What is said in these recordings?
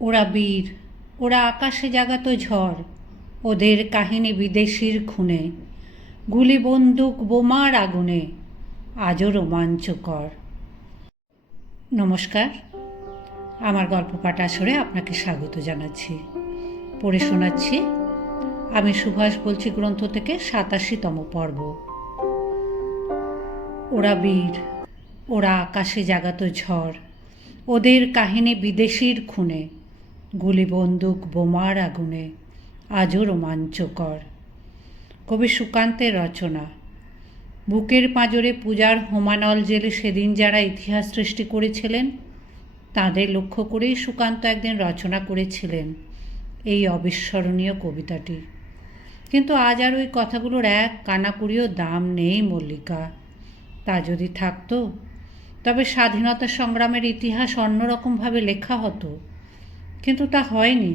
ওরা বীর, ওরা আকাশে জাগাতো ঝড়, ওদের কাহিনী বিদেশির খুনে। গুলি বন্দুক বোমার আগুনে, আজও রোমাঞ্চকর। নমস্কার, আমার গল্প পাঠ আসরে আপনাকে স্বাগত জানাচ্ছি। পড়ে শোনাচ্ছি, আমি সুভাষ বলছি গ্রন্থ থেকে সাতাশিতম পর্ব। ওরা বীর, ওরা আকাশে জাগাতো ঝড়, ওদের কাহিনী বিদেশির খুনে। গুলি বন্দুক বোমার আগুনে আজও রোমাঞ্চকর। কবি সুকান্তের রচনা। বুকের পাঁজরে পূজার হোমানল জেলে সেদিন যারা ইতিহাস সৃষ্টি করেছিলেন, তাদের লক্ষ্য করেই সুকান্ত একদিন রচনা করেছিলেন এই অবিস্মরণীয় কবিতাটি। কিন্তু আজ আর ওই কথাগুলোর এক কানাকুড়িও দাম নেই মল্লিকা। তা যদি থাকতো, তবে স্বাধীনতা সংগ্রামের ইতিহাস অন্যরকমভাবে লেখা হতো। কিন্তু তা হয়নি।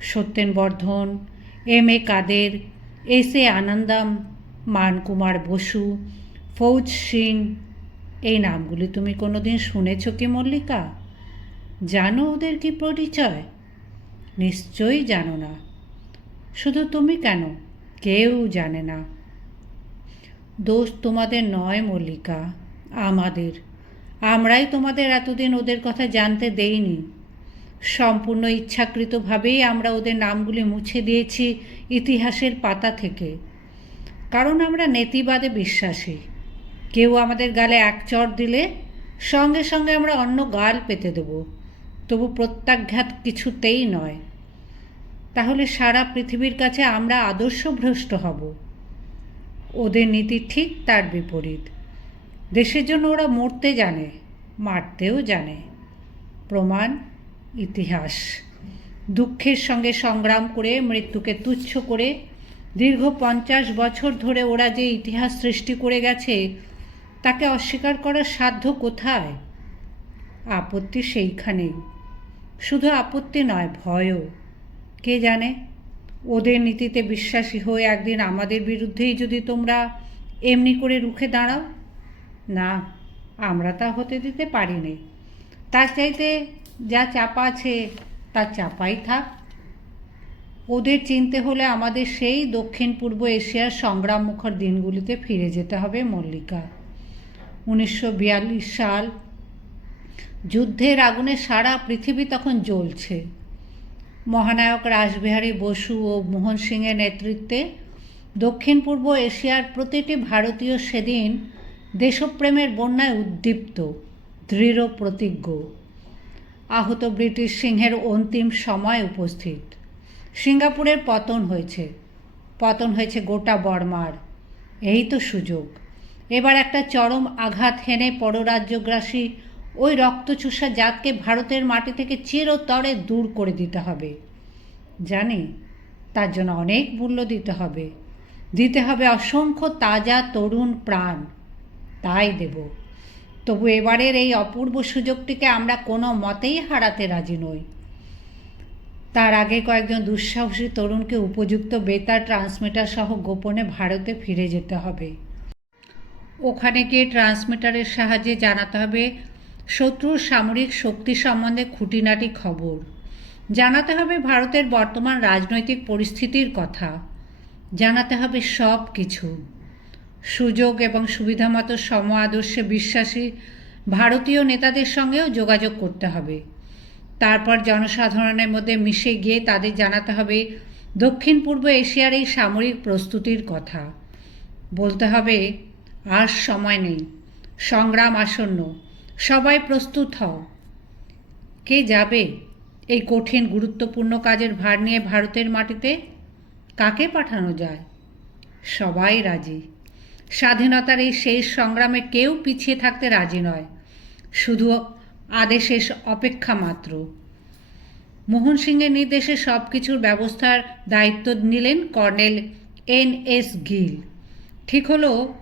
Satyen Bardhan, M A Kader, S A Anandam, Mankumar Basu, Fauj Singh, এই নামগুলি তুমি কোনোদিন শুনেছ কি মল্লিকা? জানো ওদের কি পরিচয়? নিশ্চয়ই জানো না। শুধু তুমি কেন? কেউ জানে না। দোষ তোমাদের নয় মল্লিকা, আমাদের। আমরাই তোমাদের এতদিন ওদের কথা জানতে দেইনি। সম্পূর্ণ ইচ্ছাকৃতভাবেই আমরা ওদের নামগুলি মুছে দিয়েছি ইতিহাসের পাতা থেকে। কারণ আমরা নেতিবাদে বিশ্বাসী। কেউ আমাদের গালে এক চর দিলে সঙ্গে সঙ্গে আমরা অন্য গাল পেতে দেব। তবু প্রত্যাঘাত কিছুতেই নয়। তাহলে সারা পৃথিবীর কাছে আমরা আদর্শভ্রষ্ট হব। ওদের নীতি ঠিক তার বিপরীত। দেশের জন্য ওরা মরতে জানে, মারতেও জানে। প্রমাণ ইতিহাস। দুঃখের সঙ্গে সংগ্রাম করে, মৃত্যুকে তুচ্ছ করে, দীর্ঘ পঞ্চাশ বছর ধরে ওরা যে ইতিহাস সৃষ্টি করে গেছে, তাকে অস্বীকার করার সাধ্য কোথায়? আপত্তি সেইখানেই শুধু আপত্তি নয়, ভয়ও। কে জানে? ওদের নীতিতে বিশ্বাসী হয়ে একদিন আমাদের বিরুদ্ধেই যদি তোমরা এমনি করে রুখে দাঁড়াও? না, আমরা তা হতে দিতে পারিনি। তার চাইতে যা চাপা আছে তা চাপাই থাক। ওদের চিনতে হলে আমাদের সেই দক্ষিণ পূর্ব এশিয়ার সংগ্রাম মুখর দিনগুলিতে ফিরে যেতে হবে মল্লিকা। উনিশশো বিয়াল্লিশ সাল, যুদ্ধের আগুনে সারা পৃথিবী তখন জ্বলছে। মহানায়ক রাসবিহারী বসু ও মোহন সিংয়ের নেতৃত্বে দক্ষিণ পূর্ব এশিয়ার প্রতিটি ভারতীয় সেদিন দেশপ্রেমের বন্যায় উদ্দীপ্ত, দৃঢ় প্রতিজ্ঞ। আহত ব্রিটিশ সিংহের অন্তিম সময় উপস্থিত। সিঙ্গাপুরের পতন হয়েছে। পতন হয়েছে গোটা বর্মার। এই তো সুযোগ। এবার একটা চরম আঘাত হেনে পররাজ্যগ্রাসী ওই রক্তচুষা জাতকে ভারতের মাটি থেকে চিরতরে দূর করে দিতে হবে। জানি, তার জন্য অনেক মূল্য দিতে হবে। দিতে হবে অসংখ্য তাজা তরুণ প্রাণ। তাই দেব। তবু এবারের এই অপূর্ব সুযোগটিকে আমরা কোনো মতেই হারাতে রাজি নই। তার আগে কয়েকজন দুঃসাহসী তরুণকে উপযুক্ত বেতার ট্রান্সমিটার সহ গোপনে ভারতে ফিরে যেতে হবে। ওখানে গিয়ে ট্রান্সমিটারের সাহায্যে জানাতে হবে শত্রুর সামরিক শক্তি সম্বন্ধে খুঁটিনাটি খবর। জানাতে হবে ভারতের বর্তমান রাজনৈতিক পরিস্থিতির কথা। জানাতে হবে সব কিছু। সুযোগ এবং সুবিধামতো সম আদর্শে বিশ্বাসী ভারতীয় নেতাদের সঙ্গেও যোগাযোগ করতে হবে। তারপর জনসাধারণের মধ্যে মিশে গিয়ে তাদের জানাতে হবে, দক্ষিণ পূর্ব এশিয়ার এই সামরিক প্রস্তুতির কথা। বলতে হবে, আর সময় নেই, সংগ্রাম আসন্ন, সবাই প্রস্তুত হও। কে যাবে এই কঠিন, গুরুত্বপূর্ণ কাজের ভার নিয়ে ভারতের মাটিতে? কাকে পাঠানো যায়? সবাই রাজি। স্বাধীনতার এই শেষ সংগ্রামে কেউ পিছিয়ে থাকতে রাজি নয়। শুধু আদেশের অপেক্ষা মাত্র। মোহন সিংয়ের নির্দেশে সব কিছুর ব্যবস্থার দায়িত্ব নিলেন কর্নেল এন এস গিল। ঠিক হলো,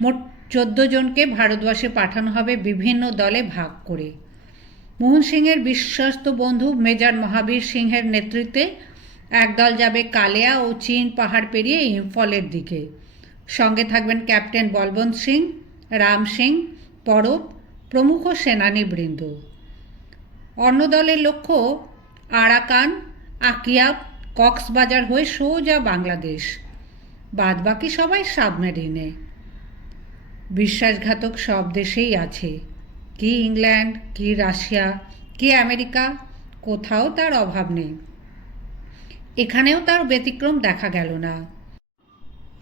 মোট চোদ্দ জনকে ভারতবর্ষে পাঠানো হবে বিভিন্ন দলে ভাগ করে। মোহন সিংয়ের বিশ্বস্ত বন্ধু মেজর মহাবীর সিংহের নেতৃত্বে একদল যাবে কালিয়া ও চীন পাহাড় পেরিয়ে ইম্ফলের দিকে। সঙ্গে থাকবেন ক্যাপ্টেন বলবন্ত সিং, রাম সিং, পরব, প্রমুখ সেনানীবৃন্দ। অন্য দলের লক্ষ্য আরাকান, আকিয়াব, কক্সবাজার হয়ে সোজা বাংলাদেশ। বাদবাকি সবাই সাবমেরিনে। বিশ্বাসঘাতক সব দেশেই আছে। কি ইংল্যান্ড, কি রাশিয়া, কি আমেরিকা, কোথাও তার অভাব নেই। এখানেও তার ব্যতিক্রম দেখা গেল না।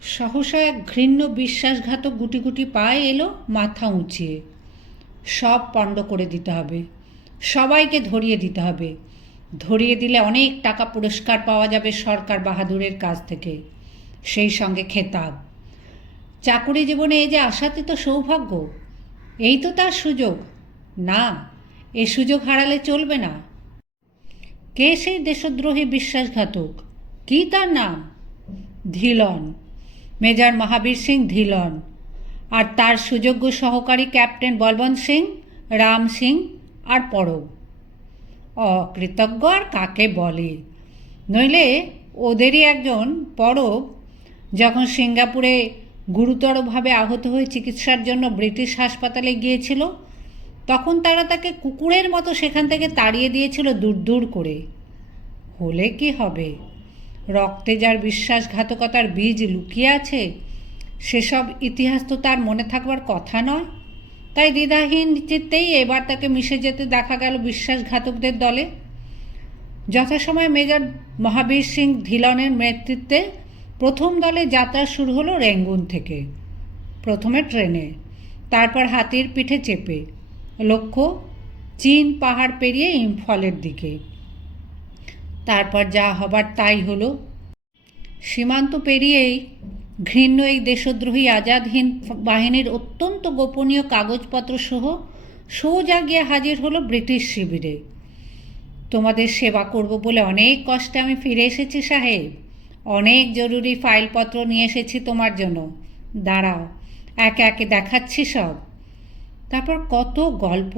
সহসা এক ঘৃণ্য বিশ্বাসঘাতক গুটি গুটি পায়ে এলো, মাথা উঁচিয়ে। সব পণ্ড করে দিতে হবে। সবাইকে ধরিয়ে দিতে হবে। ধরিয়ে দিলে অনেক টাকা পুরস্কার পাওয়া যাবে সরকার বাহাদুরের কাছ থেকে। সেই সঙ্গে খেতাব। চাকুরি জীবনে এই যে আশাতে তো সৌভাগ্য। এই তো তার সুযোগ। না, এ সুযোগ হারালে চলবে না। কে সেই দেশদ্রোহী বিশ্বাসঘাতক? কি তার নাম? ধীলন। মেজর মহাবীর সিং ধীলন। আর তার সুযোগ্য সহকারী ক্যাপ্টেন বলবন্ত সিং, রাম সিং আর পরব। অকৃতজ্ঞ আর কাকে বলে? নইলে ওদেরই একজন পরব যখন সিঙ্গাপুরে গুরুতরভাবে আহত হয়ে চিকিৎসার জন্য ব্রিটিশ হাসপাতালে গিয়েছিল, তখন তারা তাকে কুকুরের মতো সেখান থেকে তাড়িয়ে দিয়েছিল দূর দূর করে। হলে কি হবে? রক্তে যার বিশ্বাসঘাতকতার বীজ লুকিয়ে আছে, সেসব ইতিহাস তো তার মনে থাকবার কথা নয়। তাই দ্বিধাহীন চিত্তেই এবার তাকে মিশে যেতে দেখা গেল বিশ্বাসঘাতকদের দলে। যথাসময়ে মেজর মহাবীর সিং ধিলনের নেতৃত্বে প্রথম দলে যাত্রা শুরু হলো রেঙ্গুন থেকে, প্রথমে ট্রেনে, তারপর হাতির পিঠে চেপে। লক্ষ্য, চীন পাহাড় পেরিয়ে ইম্ফলের দিকে। তারপর যা হবার তাই হলো। সীমান্ত পেরিয়েই ঘৃণ্য এই দেশদ্রোহী আজাদ হিন্দ বাহিনীর অত্যন্ত গোপনীয় কাগজপত্র সহ সোজা গিয়ে হাজির হলো ব্রিটিশ শিবিরে। তোমাদের সেবা করব বলে অনেক কষ্টে আমি ফিরে এসেছি, সাহেব। অনেক জরুরি ফাইলপত্র নিয়ে এসেছি তোমার জন্য। দাঁড়াও, একে একে দেখাচ্ছি সব। তারপর কত গল্প।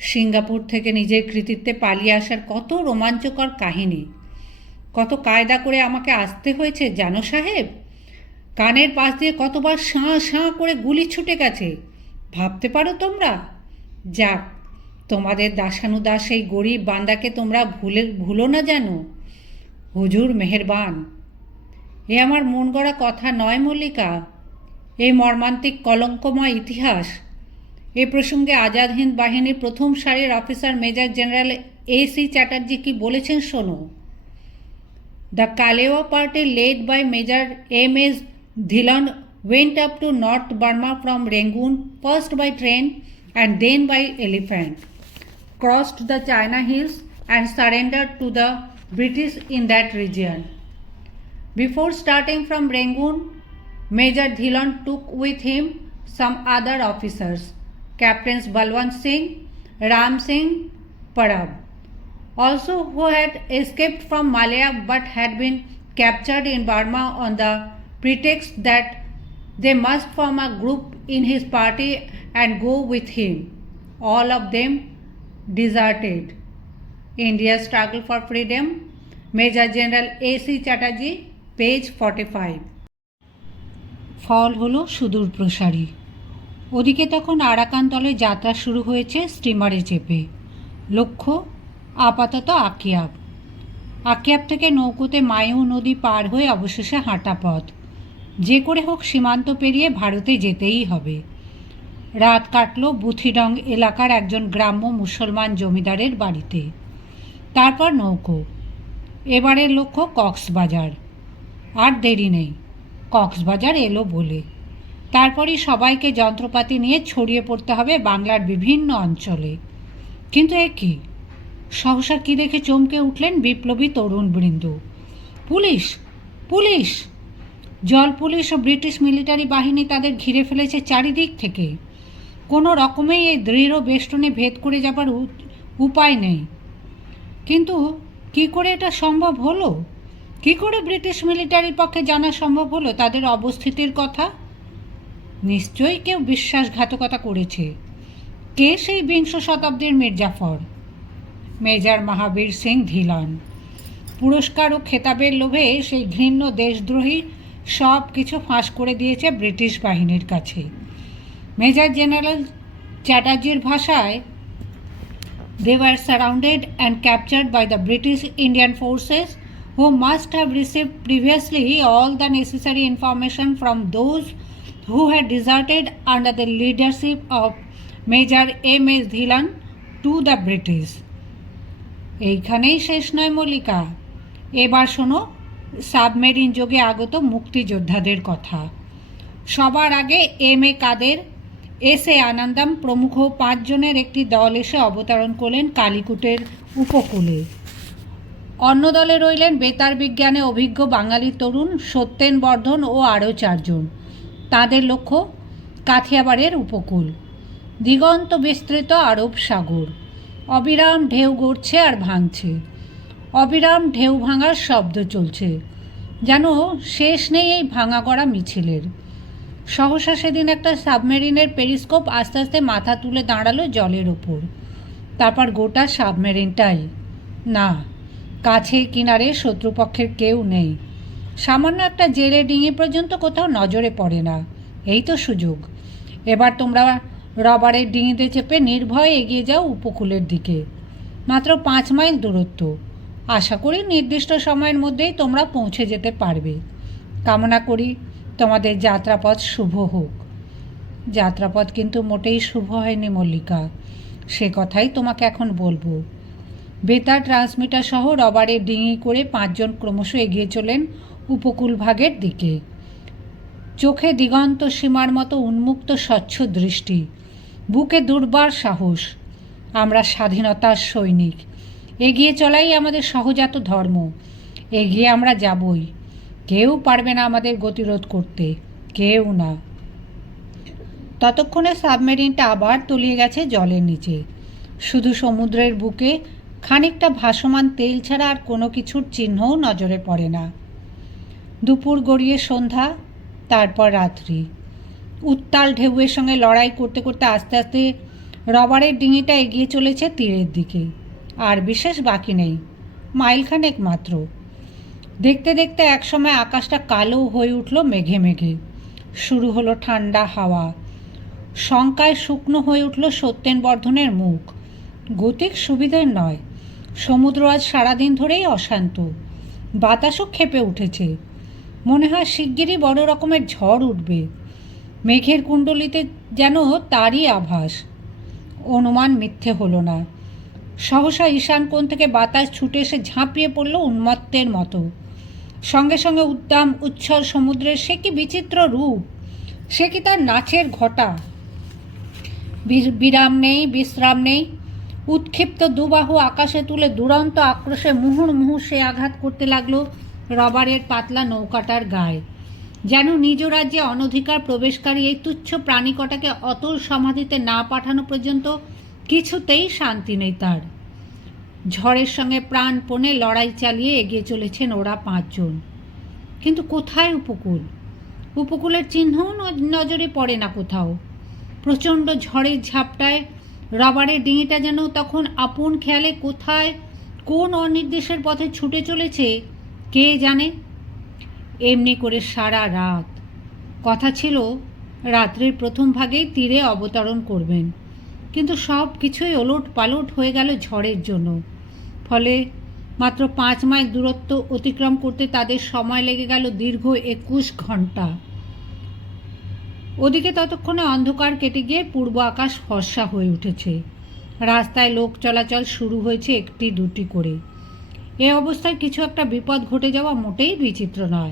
সিঙ্গাপুর থেকে নিজের কৃতিত্বে পালিয়ে আসার কত রোমাঞ্চকর কাহিনী। কত কায়দা করে আমাকে আসতে হয়েছে, জানো সাহেব? কানের পাশ দিয়ে কতবার সাঁ সাঁ করে গুলি ছুটে গেছে। ভাবতে পারো তোমরা? যাক, তোমাদের দাসানুদাস এই গরিব বান্দাকে তোমরা ভুলে, ভুলো না জানো। হুজুর মেহেরবান। এ আমার মন গড়া কথা নয় মল্লিকা। এই মর্মান্তিক কলঙ্কময় ইতিহাস। এ প্রসঙ্গে আজাদ হিন্দ বাহিনীর প্রথম সারির officer major general A C Chatterjee কি বলেছেন শোনো the Kalewa party led by major M S Dhillon went up to North Burma from Rangoon, first by train and then by elephant, crossed the China Hills and surrendered to the British in that region. Before starting from Rangoon, Major Dhillon took with him some other officers, Captains Balwant Singh, Ram Singh, Parab, also who had escaped from Malaya but had been captured in Burma on the pretext that they must form a group in his party and go with him. All of them deserted. India's struggle for freedom, Major General A.C. Chatterjee, page 45. ফল হলো সুদূর প্রসারী ওদিকে তখন Arakan দলে যাত্রা শুরু হয়েছে স্টিমারে চেপে। লক্ষ্য, আপাতত আকিয়াব। আকিয়াব থেকে নৌকোতে মায়ু নদী পার হয়ে অবশেষে হাঁটা পথ। যে করে হোক সীমান্ত পেরিয়ে ভারতে যেতেই হবে। রাত কাটল বুথিডং এলাকার একজন গ্রাম্য মুসলমান জমিদারের বাড়িতে। তারপর নৌকো। এবারের লক্ষ্য কক্সবাজার। আর দেরি নেই। কক্সবাজার এলো বলে। তারপরই সবাইকে যন্ত্রপাতি নিয়ে ছড়িয়ে পড়তে হবে বাংলার বিভিন্ন অঞ্চলে। কিন্তু এ কি? সহসা কি দেখে চমকে উঠলেন বিপ্লবী তরুণ বৃন্দ? পুলিশ! পুলিশ! জল পুলিশ ও ব্রিটিশ মিলিটারি বাহিনী তাদের ঘিরে ফেলেছে চারিদিক থেকে। কোনো রকমেই এই দৃঢ় বেষ্টনে ভেদ করে যাবার উপায় নেই। কিন্তু কি করে এটা সম্ভব হলো? কি করে ব্রিটিশ মিলিটারির পক্ষে জানা সম্ভব হলো তাদের অবস্থিতির কথা? নিশ্চয়ই কেউ বিশ্বাসঘাতকতা করেছে। কে সেই বিংশ শতাব্দীর মির্জাফর? মেজর মহাবীর সিং ধিলন পুরস্কার ও খেতাবের লোভে সেই ঘৃণ্য দেশদ্রোহী সব কিছু ফাঁস করে দিয়েছে ব্রিটিশ বাহিনীর কাছে। মেজর জেনারেল চ্যাটার্জির ভাষায় they are surrounded and captured by the British Indian forces who must have receive previously all the necessary information from those who had deserted under the leadership of Major M. S. Dhillon to the British. এইখানেই শেষ নয় মল্লিকা এবার শোনো, submarine যোগে আগত মুক্তিযোদ্ধাদের কথা সবার আগে M A Kader, S A আনন্দম প্রমুখ পাঁচজনের একটি দল এসে অবতরণ করলেন কালীকুটের উপকূলে অন্য দলে রইলেন বেতার বিজ্ঞানে অভিজ্ঞ বাঙালি তরুণ সত্যেন বর্ধন ও আরও চারজন তাদের লক্ষ্য কাথিয়াবাড়ের উপকূল। দিগন্ত বিস্তৃত আরব সাগর। অবিরাম ঢেউ গড়ছে আর ভাঙছে। অবিরাম ঢেউ ভাঙার শব্দ চলছে। যেন শেষ নেই এই ভাঙা গড়া মিছিলের। সহসা সেদিন একটা সাবমেরিনের পেরিস্কোপ আস্তে আস্তে মাথা তুলে দাঁড়াল জলের ওপর। তারপর গোটা সাবমেরিনটাই। না কাছে কিনারে শত্রুপক্ষের কেউ নেই। সামান্য একটা জেলে ডিঙি পর্যন্ত কোথাও নজরে পড়ে না। এই তো সুযোগ। এবার তোমরা রবারের ডিঙিতে চেপে নির্ভয়ে এগিয়ে যাও উপকূলের দিকে। মাত্র পাঁচ মাইল দূরত্ব। আশা করি নির্দিষ্ট সময়ের মধ্যেই তোমরা পৌঁছে যেতে পারবে। কামনা করি তোমাদের যাত্রাপথ শুভ হোক। যাত্রাপথ কিন্তু মোটেই শুভ হয়নি, মল্লিকা। সে কথাই তোমাকে এখন বলব। বেতার ট্রান্সমিটার সহ রবারের ডিঙি করে পাঁচজন ক্রমশ এগিয়ে চলেন উপকূল ভাগের দিকে। চোখে দিগন্ত সীমার মতো উন্মুক্ত স্বচ্ছ দৃষ্টি। বুকে দুর্বার সাহস। আমরা স্বাধীনতার সৈনিক। এগিয়ে চলাই আমাদের সহজাত ধর্ম। এগিয়ে আমরা যাবই। কেউ পারবে না আমাদের গতিরোধ করতে। কেউ না। ততক্ষণে সাবমেরিনটা আবার তলিয়ে গেছে জলের নিচে। শুধু সমুদ্রের বুকে খানিকটা ভাসমান তেল ছাড়া আর কোনো কিছুর চিহ্নও নজরে পড়ে না। দুপুর গড়িয়ে সন্ধ্যা, তারপর রাত্রি। উত্তাল ঢেউয়ের সঙ্গে লড়াই করতে করতে আস্তে আস্তে রবারের ডিঙিটা এগিয়ে চলেছে তীরের দিকে। আর বিশেষ বাকি নেই, মাইলখানেক মাত্র। দেখতে দেখতে একসময় আকাশটা কালো হয়ে উঠল মেঘে মেঘে। শুরু হলো ঠান্ডা হাওয়া। শঙ্কায় শুকনো হয়ে উঠল সত্যেন বর্ধনের মুখ। গতিক সুবিধের নয়। সমুদ্র আজ সারাদিন ধরেই অশান্ত। বাতাসও ক্ষেপে উঠেছে। মনে হয় শিগগিরই বড় রকমের ঝড় উঠবে। মেঘের কুণ্ডলিতে যেন তারই আভাস। অনুমান মিথ্যে হলো না। সহসা ঈশান কোণ থেকে বাতাস ছুটে এসে ঝাঁপিয়ে পড়ল উন্মত্তের মতো। সঙ্গে সঙ্গে উদ্দাম উচ্ছ্বল সমুদ্রের সে কি বিচিত্র রূপ? সে কি তার নাচের ঘটা? বিরাম নেই, বিশ্রাম নেই। উৎক্ষিপ্ত দুবাহু আকাশে তুলে দুরন্ত আক্রোশে মুহুর মুহুর সে আঘাত করতে লাগল। রবারের পাতলা নৌকাটার গায়ে। যেন নিজ রাজ্যে অনধিকার প্রবেশকারী এই তুচ্ছ প্রাণীকটাকে অতল সমাধিতে না পাঠানো পর্যন্ত কিছুতেই শান্তি নেই তার। ঝড়ের সঙ্গে প্রাণপণে লড়াই চালিয়ে এগিয়ে চলেছেন ওরা পাঁচজন। কিন্তু কোথায় উপকূল? উপকূলের চিহ্নও নজরে পড়ে না কোথাও। প্রচণ্ড ঝড়ের ঝাপটায় রবারের ডিঙিটা যেন তখন আপন খেয়ালে কোথায় কোন অনির্দেশের পথে ছুটে চলেছে কে জানে? এমনি করে সারা রাত। কথা ছিল, রাত্রির প্রথম ভাগেই তীরে অবতরণ করবেন। কিন্তু সব কিছুই ওলট পালট হয়ে গেল ঝড়ের জন্য। ফলে মাত্র পাঁচ মাইল দূরত্ব অতিক্রম করতে তাদের সময় লেগে গেল দীর্ঘ একুশ ঘণ্টা ওদিকে ততক্ষণে অন্ধকার কেটে গিয়ে পূর্ব আকাশ ফর্সা হয়ে উঠেছে। রাস্তায় লোক চলাচল শুরু হয়েছে একটি দুটি করে। এ অবস্থায় কিছু একটা বিপদ ঘটে যাওয়া মোটেই বিচিত্র নয়।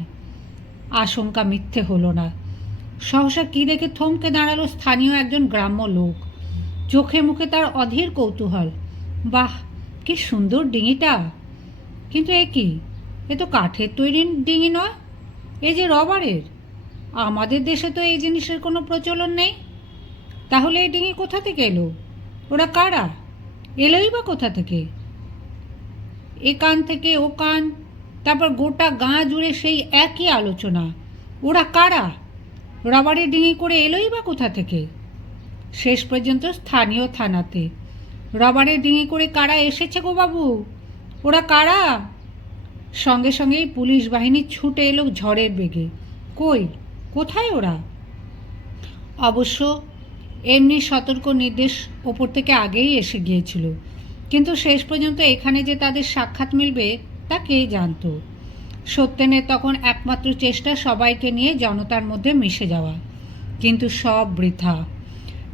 আশঙ্কা মিথ্যে হলো না। সহসা কী দেখে থমকে দাঁড়াল স্থানীয় একজন গ্রাম্য লোক। চোখে মুখে তার অধীর কৌতূহল। বাহ, কি সুন্দর ডিঙিটা। কিন্তু এ কি? এ তো কাঠের তৈরি ডিঙি নয়। এ যে রবারের। আমাদের দেশে তো এই জিনিসের কোনো প্রচলন নেই। তাহলে এই ডিঙি কোথা থেকে এলো? ওরা কারা? এলোই বা কোথা থেকে? এ কান থেকে ও কান, তারপর গোটা গাঁ জুড়ে সেই একই আলোচনা। ওরা কারা? রবারের ডিঙি করে এলোই বা কোথা থেকে? শেষ পর্যন্ত স্থানীয় থানাতে। রবারের ডিঙি করে কারা এসেছে গো বাবু? ওরা কারা? সঙ্গে সঙ্গেই পুলিশ বাহিনী ছুটে এলো ঝড়ের বেগে। কই? কোথায় ওরা? অবশ্য এমনি সতর্ক নির্দেশ ওপর থেকে আগেই এসে গিয়েছিল। কিন্তু শেষ পর্যন্ত এখানে যে তাদের সাক্ষাৎ মিলবে, তা কে জানতো? সত্যেনের তখন একমাত্র চেষ্টা সবাইকে নিয়ে জনতার মধ্যে মিশে যাওয়া, কিন্তু সব বৃথা।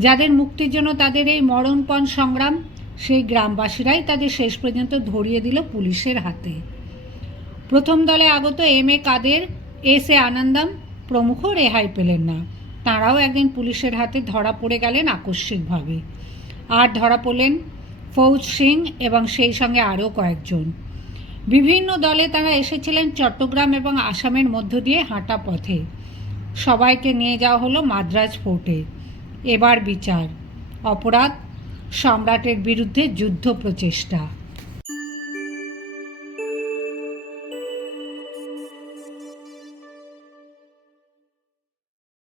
যাদের মুক্তির জন্য তাদের এই মরণপণ সংগ্রাম, সেই গ্রামবাসীরাই তাদের শেষ পর্যন্ত ধরিয়ে দিল পুলিশের হাতে। প্রথম দলে আগত M A Kader, S A আনন্দম প্রমুখ রেহাই পেলেন না। তাঁরাও একদিন পুলিশের হাতে ধরা পড়ে গেলেন আকস্মিকভাবে। আর ধরা পড়লেন ফৌজ সিং এবং সেই সঙ্গে আরও কয়েকজন। বিভিন্ন দলে তারা এসেছিলেন চট্টগ্রাম এবং আসামের মধ্য দিয়ে হাঁটা পথে। সবাইকে নিয়ে যাওয়া হলো মাদ্রাজ ফোর্টে। এবার বিচার। অপরাধ, সম্রাটের বিরুদ্ধে যুদ্ধ প্রচেষ্টা।